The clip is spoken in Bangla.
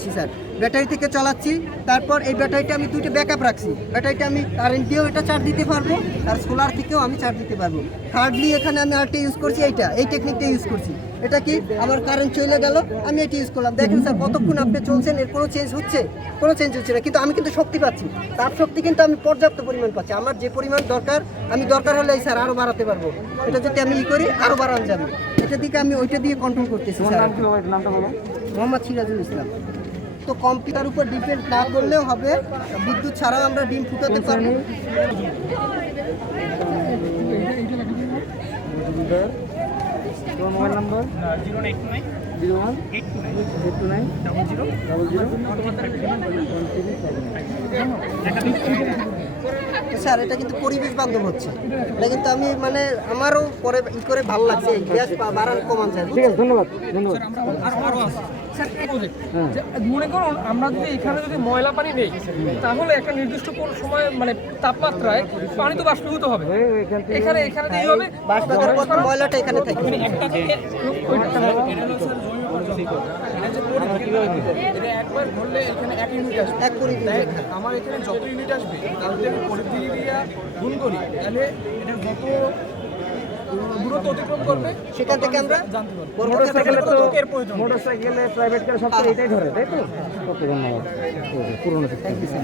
চালাচ্ছি স্যার, ব্যাটারি থেকে চালাচ্ছি। তারপর এই ব্যাটারিটা আমি দুইটা ব্যাকআপ রাখছি, ব্যাটারিটা আমি কারেন্ট দিয়েও এটা চার্জ দিতে পারবো আর সোলার থেকেও আমি চার্জ দিতে পারবো। থার্ডলি এখানে আমি আরেকটা ইউজ করছি, এই টেকনিকটা ইউজ করছি। এটা কি আমার কারেন্ট চলে গেল, আমি এটা ইউজ করলাম। দেখেন স্যার কতক্ষণ আপনি চলছেন, এর কোনো চেঞ্জ হচ্ছে? কোনো চেঞ্জ হচ্ছে না, কিন্তু আমি কিন্তু শক্তি পাচ্ছি, তাপ শক্তি কিন্তু আমি পর্যাপ্ত পরিমাণ পাচ্ছি। আমার যে পরিমাণ দরকার, আমি দরকার হলে স্যার আরও বাড়াতে পারবো। এটা যদি আমি করি আরও বাড়ানো যাবে। এটা দিকে আমি ওইটা দিয়ে কন্ট্রোল করতেছি স্যার। নামটা বলো। মোহাম্মদ সিরাজুল ইসলাম। তো কম্পিউটার উপর ডিপেন্ড না করলেও হবে, বিদ্যুৎ ছাড়াও আমরা ডিম ফুটাতে পারবো। তোমার মোবাইল নাম্বার 01829 স্যার এটা কিন্তু পরিবেশ বান্ধব হচ্ছে, এটা কিন্তু আমি মানে আমারও পরে ই করে ভালো লাগছে, এই গ্যাস বাড়ান কমান যায়। ঠিক আছে, ধন্যবাদ ধন্যবাদ। মনে করুন আমরা যদি এখানে যদি ময়লা পানি নেই, তাহলে একটা নির্দিষ্ট কোন সময় মানে তাপমাত্রায় পানি তো বাষ্পীভূত হবে। এখানে এই হবে বাষ্পীভূত পর ময়লাটা এখানে থাকে। একটা থেকে একবার ভরলে এখানে 1 ইউনিট আসবে। আমার এখানে যত ইউনিট আসবে তার যদি আমি পরিধি দিয়ে গুণ করি, তাহলে এটা যত দূরত্ব অতিক্রম করবে সেখান থেকে আমরা জানতে পারবো। মোটরসাইকেলে প্রাইভেট কারে সব এটাই ধরে, তাই তো? ধন্যবাদ। পুরনো